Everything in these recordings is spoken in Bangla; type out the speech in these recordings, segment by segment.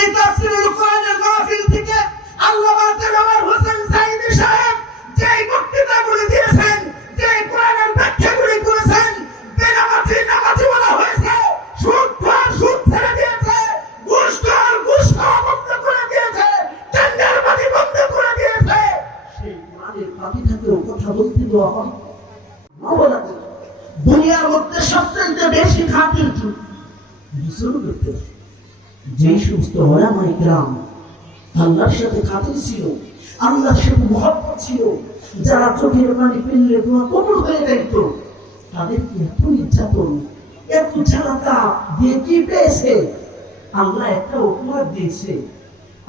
এই তাফসীরুল কোরআনের মাহফিল থেকে আল্লামা দেওয়ার হোসেন সাঈদী সাহেব যে বক্তৃতাগুলি দিয়েছেন, যে কোরআনের ব্যাখ্যাগুলি করেছেন, বেনামাজি বলা হয়েছে, সুদখোর সুদ ছেড়ে দিয়েছে, ঘুষখোর ঘুষ খাওয়া বন্ধ করে দিয়েছে, টেন্ডারবাজি বন্ধ করে দিয়েছে, সেই কোরআনের পাখিটাকেও কথা বলতে দেওয়া হয় না। দুনিয়ার মধ্যে সবচেয়ে বেশি খাঁটি যে সমস্ত ওলামায়ে কেরাম আল্লাহর সাথে খাঁটি ছিল, আল্লাহর সাথে মহব্বত ছিল, যারা চোখের পানি ফেললে দোয়া কবুল হয়ে যেত, তাদেরকে এত নির্যাতন, এত ঝালাতা দিয়ে কি পেয়েছে? আল্লাহ একটা উপহার দিয়েছে।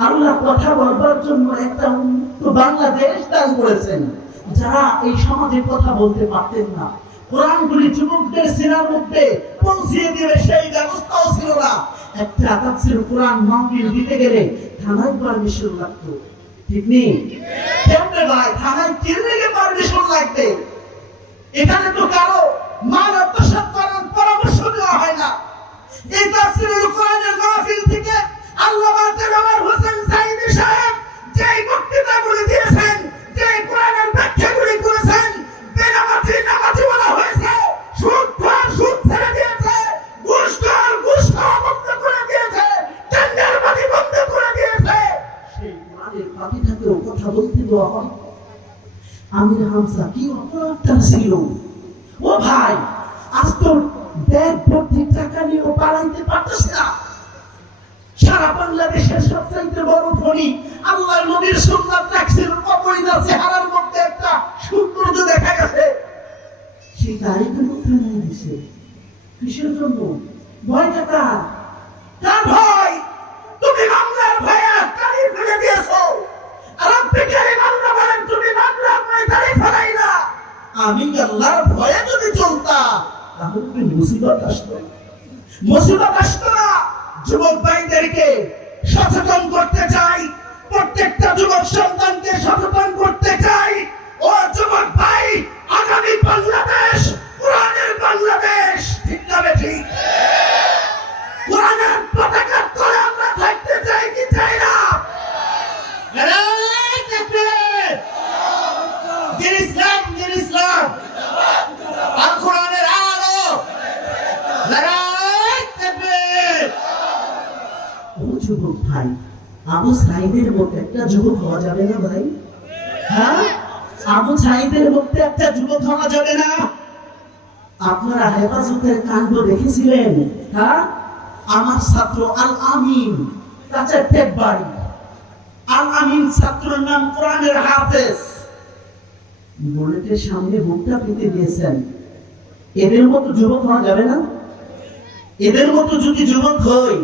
আল্লাহ কথা বলবার জন্য একটা উন্মুক্ত বাংলাদেশ দান করেছেন। যারা এই সমাজে কথা বলতে পারতেন না, কোরআনগুলি যুবকদের সিনার মধ্যে পৌঁছিয়ে দেবে সেই ব্যবস্থাও ছিল না। একটা তাফসীর কোরআন মাহফিল দিতে গেলে থানায় পারমিশন লাগতো, ঠিক নেই? কেমনে ভাই থানায় কিরলে পারমিশন লাগবে? এখানে তো কারো মান আত্মসাৎ করার পরামর্শ দেওয়া হয় না। এই তাফসীরুল কোরআনের মাহফিল থেকে আল্লামা দেওয়ার হোসেন সাঈদী সাহেব যে বক্তৃতাগুলি দিয়েছেন, যে কোরআনের ব্যাখ্যাগুলি করেছেন, বেনামাজি বলা হয়েছে, সুদখোর সুদ ছেড়ে দিয়েছে, ঘুষখোর ঘুষ খাওয়া বন্ধ করে দিয়েছে, টেন্ডারবাজি বন্ধ করে দিয়েছে, সেই কোরআনের পাখিটাকেও কথা বলতে দেওয়া হয়। আমির হামজা কি অপরাধটা ছিল? ও ভাই, আজ তো ব্যাগ ভর্তি টাকা নিয়েও পালাইতে পারতেছে না। সারা বাংলাদেশের সবচাইতে বড় ধনী আল্লাহর নবীর সুন্নাত রাখছেন, অপরিণা চেহারার মধ্যে একটা সৌন্দর্য দেখা গেছে, সেই দাড়িগুলো ফেলে দিছে। কিসের জন্য? ভয় কার? কার ভয়? তুমি মামলার ভয়ে দাড়ি ফেলে দিয়েছো। আর আপনি কারিম আল্লাহ বলেন তুমি মামলার ভয়ে দাড়ি ফেলাই না। আমি আল্লাহর ভয়ে যদি চলতা তাহলে মুসিবত আসতো, মুসিবত আসতো না। যুবক ভাইদেরকে সচেতন করতে চাই, প্রত্যেকটা যুবক সন্তানকে সচেতন করতে চাই। ও যুবক ভাই, আগামী বাংলাদেশ কোরআনের বাংলাদেশ, ঠিক না ঠিক? কোরআনের পতাকার তলে আমরা থাকতে চাই কি চাই না? ইসলাম আর কোরআনের আলো। যুবক ভাই, আবু সাঈদের মধ্যে একটা যুবক হওয়া যাবে না ভাই? হ্যাঁ, আবু সাঈদের মধ্যে একটা যুবক হওয়া যাবে না? আপনারা হেফাজতের কাণ্ড দেখেছিলেন? হ্যাঁ, আমার ছাত্র আল আমিন কাছে টেকবাড়ি, আল আমিন ছাত্রের নাম কোরআনের হাফেজ, বুলেটের সামনে মুখটা পেতে দিয়েছেন। এদের মতো যুবক হওয়া যাবে না? এদের মতো যদি যুবক হই,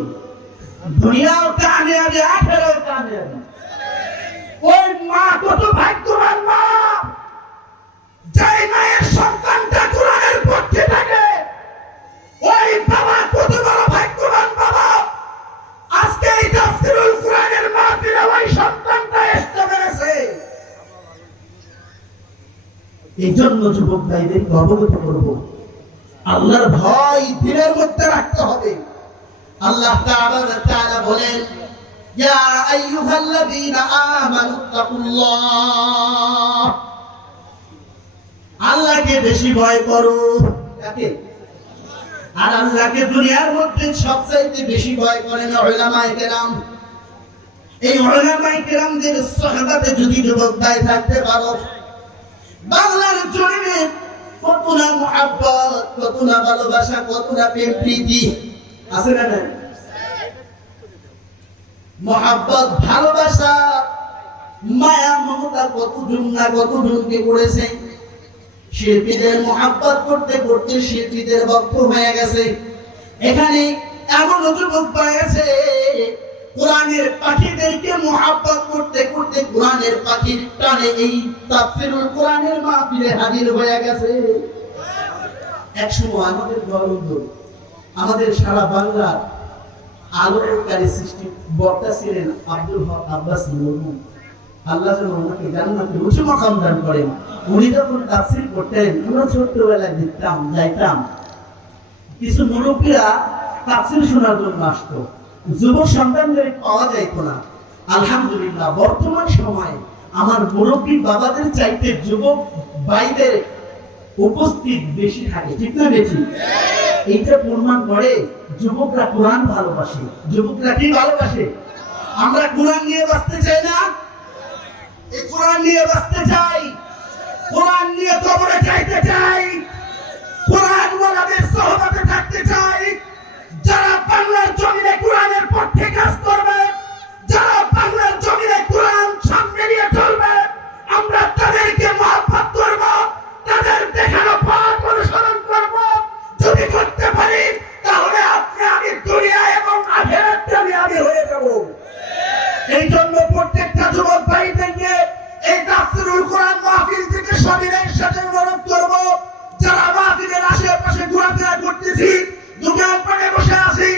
দুনিয়াও কামিয়াবি, আখিরাতেও কামিয়াবি। ওই মা কত ভাগ্যবান মা, যেই মায়ের সন্তানটা কোরআনের পক্ষে থাকে। ওই বাবা কত বড় ভাগ্যবান বাবা, আজকে এই তাফসীরুল কোরআনের মাহফিলে ওই সন্তানটা আসতে পেরেছে। এই জন্য যুবক ভাইদেরকে অবগত করব, আল্লাহর ভয় দিলের মধ্যে রাখতে হবে। আল্লাহ তাআলা বলেন, ইয়া আইয়ুহাল্লাযীনা আমানু তাকুল্লাহ, আল্লাহকে বেশি ভয় করো। কাকে? আর আল্লাহকে দুনিয়ার মধ্যে সবচাইতে বেশি ভয় করেন উলামায়ে কেরাম। এই উলামায়ে কেরামদের সুহবতে যদি যুবক ভাই থাকতে পারো, বাংলার জমিনে কত না মুহাব্বত, কত না ভালোবাসা, কত না প্রেম প্রীতি আছে না? মুহাব্বত, ভালোবাসা, মায়া, মমতা কত জনকে করেছে। শিল্পীদের মুহাব্বত করতে করতে শিল্পীদের ভক্ত হয়ে গেছে। এখানে এমন যুবক পাইছে কোরআনের পাখিদেরকে মুহাব্বত করতে করতে কোরআনের পাখির টানে এই তাফসীরুল কোরআনের মাহফিলে হাজির হয়ে গেছে। একসময় আমাদের গৌরব, আমাদের সারা বাংলার আলোকারী সৃষ্টি বক্তা ছিলেন আব্দুল হক আব্বাস মরহুম, আল্লাহ যেন ওনাকে জান্নাতে উচ্চ মাকাম দান করেন। উনি যখন তাফসীর করতেন, আমরা ছোট্টবেলায় দেখতাম, যাইতাম, কিছু মুরব্বীরা তাফসীর শোনার জন্য আসতো। যুব সন্তানদের পাওয়া যাইত না। আলহামদুলিল্লাহ বর্তমান সময়ে আমার মুরব্বী বাবাদের চাইতে যুবক ভাইদের উপস্থিত বেশি থাকে, ঠিক না বেশি? এইটা প্রমাণ করে যুবকরা কোরআন ভালোবাসে। যুবকরা কি ভালোবাসে? আমরা কোরআন নিয়ে বাঁচতে চাই না? এই কোরআন নিয়ে বাঁচতে চাই, কোরআন নিয়ে কবরে যাইতে চাই, কোরআন ওয়ালাদের সহবতে থাকতে চাই। যারা বাংলার জমিনে কোরআনের পক্ষে কাজ করবে, যারা বাংলার জমিনে কোরআন সামনে নিয়ে চলবে, আমরা তাদেরকে মহব্বত করব, তাদের দেখানো পথ অনুসরণ করব। যদি করতে পারি তাহলে আপনি আমি দুনিয়া এবং আখিরাতে কামিয়াবি হয়ে যাব। এই জন্য প্রত্যেকটা যুবক ভাইদেরকে এই তাফসীরুল কোরআন মাহফিল থেকে সবিনয়ের সাথে অনুরোধ করব, যারা মাহফিলের আশেপাশে ঘোরাফেরা করতেছি, দোকান পাটে বসে আছি,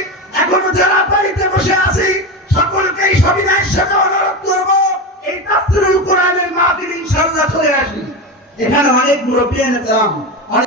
এখনো যারা বাড়িতে বসে আছি, সকলকেই সবিনয়ের সাথে অনুরোধ করব, এই তাফসীরুল কোরআনের মাহফিল ইনশাআল্লাহ চলে আসি। এখানে অনেক মুরব্বি এনেছিলাম।